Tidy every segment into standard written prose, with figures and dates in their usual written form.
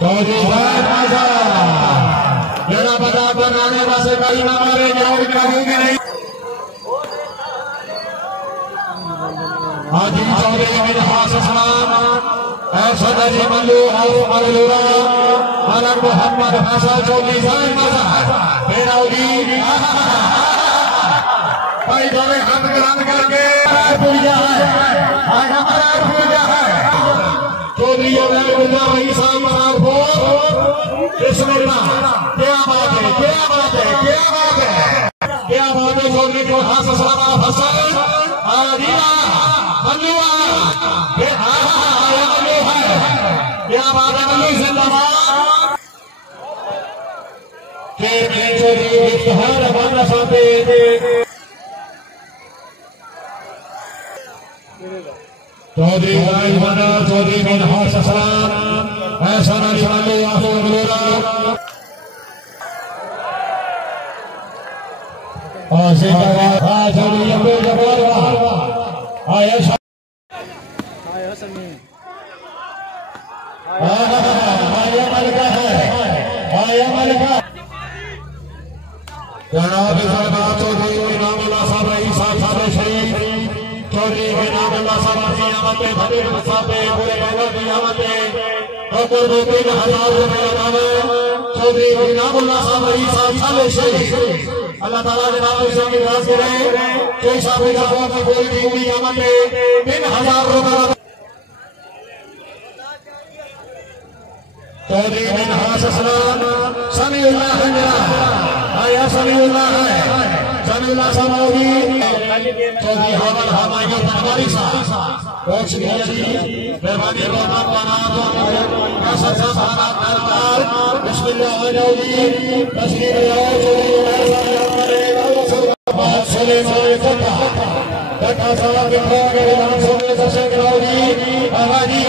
चौधरी जरा बता बनाने वाले कई हमारे जरूर करेंगे नहीं। हाजी चौधरी बिन हासनाम ऐसा नजी मल्लू मल्लूरा मलक मोहम्मद हसन चौधरी साहब मजा बेराउदी भाई दोनों हाथ ग्रहण करके पूजा है आज हमारा पूजा है चौधरी वही साहब को बिस्मिल्लाह। क्या बात है क्या बात है क्या बात है क्या बात है चौधरी को हसन आदिया मल्लुआ क्या बात है मल्लू जिंदाबाद के चौधरी इफ्तिखार हमारा साथे चौधरी बना चौधरी बिन हासन ऐसा नशाले आफोरा और से आज हम ये जबर आया समी आया मलका है आया मलका जनाब सरदार चौधरी इनामुल्लाह साहब रईस साहब शरीफ चौधरी इनामुल्लाह साहब की आमद में भरे मुसाफे पूरे नगर की आमद में डॉक्टर 2-3 हज़ार रुपए लगावे चौधरी इनामुल्लाह साहब रईस साहब शरीफ अल्लाह ताला ने नाम से निवास करे कोई साहब का की कोई भी आमद में 3,000 रुपए चौधरी बिन हासन समीउल्लाह आया समीउल्लाह है समीउल्लाह समाउदी चौधरी हवन हमायूं पटवारी साहब कोच जी मेहरबानी रहमान बना दो कैसा सारा दरबार बिस्मिल्लाह अलैहि तस्लीम लाओ चौधरी सुलेमान फता डॉक्टर साहब के प्रोग्राम सुनने से कराउदी आवाजी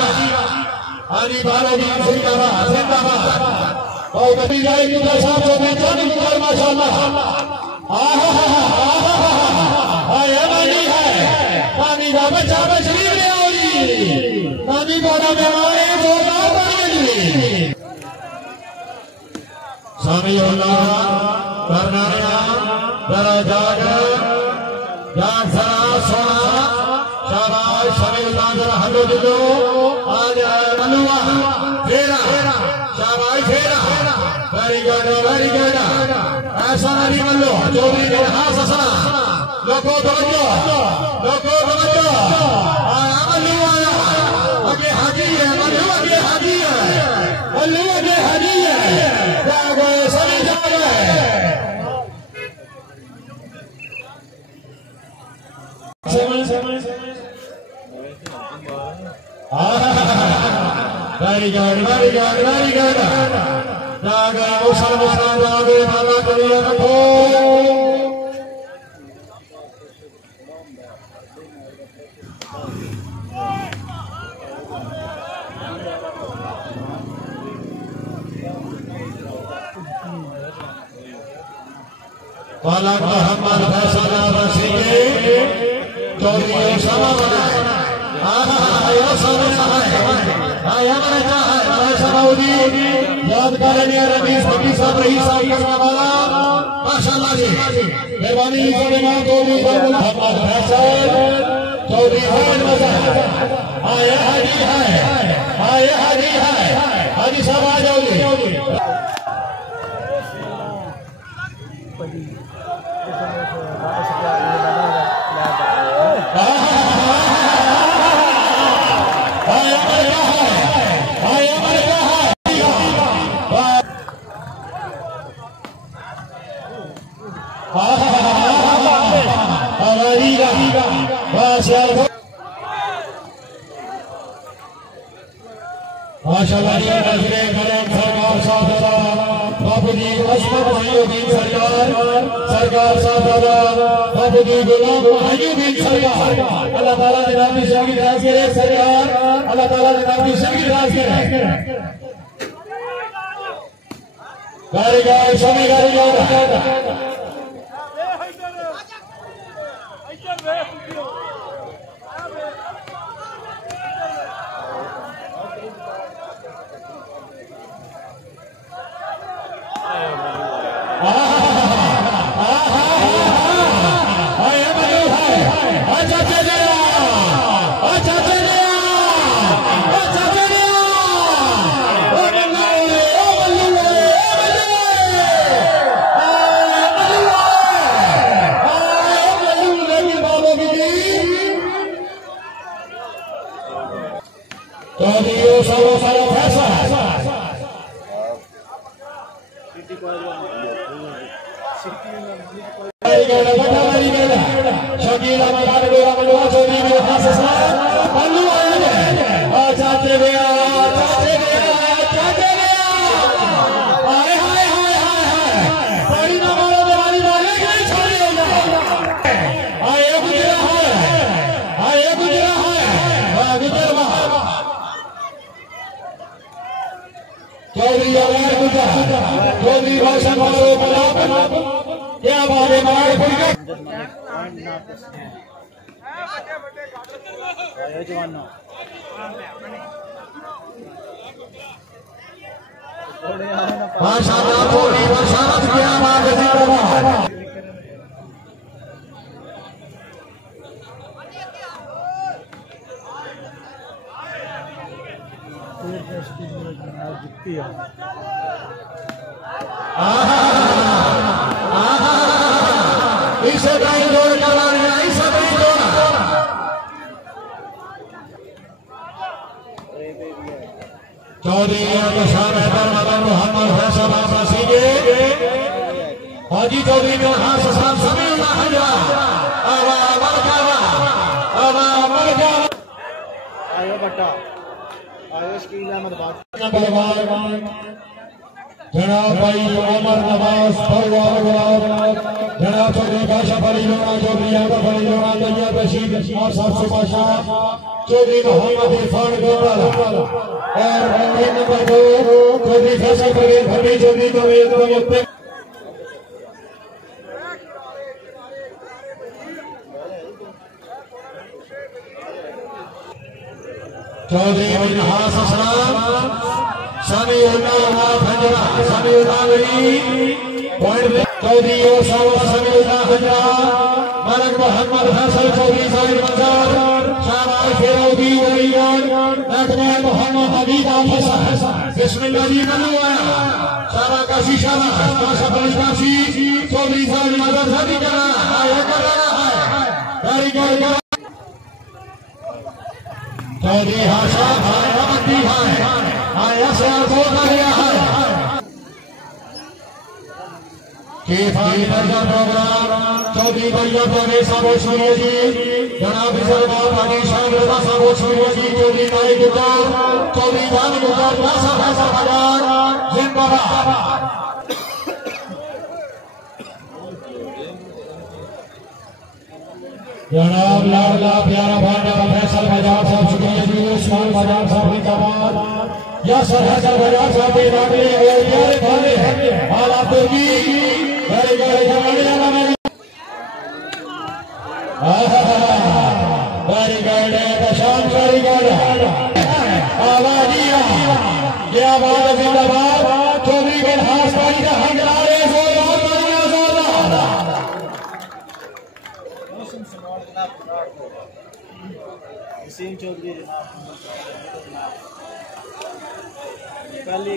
आनी बालोदी जिंदाबाद जिंदाबाद बहुत अच्छी गाड़ी की साहब जो मैं जानी मुबार माशाअल्लाह आया नहीं है पानी का बच्चा मछली ले आओगी पानी को ना मेवाए वो ना पानी समीउल्लाह करनाया जरा जागर जाग जरा सोना शाबाश समीउल्लाह जरा हलो दिलो आज मलुआ फेरा शाबाश फेरा वेरी गुड ऐसा नहीं मल्लो चौधरी ने हासन लोगों तवज्जो आया मल्लू आया आगे हाजी है मल्लू आगे हाजी है मल्लू आगे हाजी है जागो सभी जागो very good जागा मुसल जागे भला करिए रखो बालक मोहम्मद फैसला रसीके चौधरी उसामा बनाए याद करेंगे रमीज फकीर साहब रईस साहब वाला माशाअल्लाह जी मेहरबानी सुलेमान चौधरी मोहम्मद फैसल चौधरी हाज मजा आया हाजी है हाजी साहब आ जाओ जी माशाअल्लाह नजरे करम सरकार साहब बाबूजी अशफाक मायूद्दीन सरकार साहब बाबूजी गुलाम मायूद्दीन सरकार अल्लाह ताला ने नाम शहीद राज करे सरकार अल्लाह ताला ने नाम शहीद राज करे कारीगर सभी कारीगर चौधरी सारो सारो फैसला शकील चौधरी भाषण क्या बात है इसे कहीं जोड़ करवाना इसे कहीं जोड़ चौधरी मोहम्मद फैसल हाजी चौधरी ने हाथ साहब सभी आयो बट्टा आयो शकील अहमद बात जनाब भाई उमर नवाज जनाब चौधरी बादशाह फली लोना चौधरी आदम फली लोना तैयब रशीद और सबसे बादशाह चौधरी मोहम्मद इरफान गोपाल और नंबर 2 चौधरी फैसल परवेज भट्टी चौधरी नवेद मुफ्ती चौधरी मिनहास असलाम समीउल्लाह फंजरा समीउल्लाह पॉइंट चौधरी समीउल्लाह फंजरा मलक मोहम्मद फैसल चौधरी साहिब मंजर शाबाश फेरोगी वलीगढ़ नकमे मोहम्मद हबीब फैसल बिस्मिल्लाह जी नमो आया शाबाश काशी शाबाश काशा फली काशी चौधरी साहिब मंजर सभी कर रहा है कारीगर चौधरी हाशा भाई अमदी भाई आया से आगो गया है के भाई दर्जा प्रोग्राम चौधरी भैया प्रवेश साबो सुनिए जी जनाब सरदार पानी शाह रजा साबो सुनिए जी चौधरी नाई गुजार चौधरी जान गुजार 10,000 जिंदाबाद जनाब लाडला प्यारा भांडा फैसल बाजार साहब शुक्रिया जी उस्मान बाजार साहब जिंदाबाद या सरहद बाजार साहब के नाते और प्यारे भांडे आला तुर्की गरे गरे जमाने जाना गरे गरे दशान गरे गरे आवाजिया क्या बात है जिंदाबाद चौधरी बिन हास पानी का हंगारे जोर चौधरी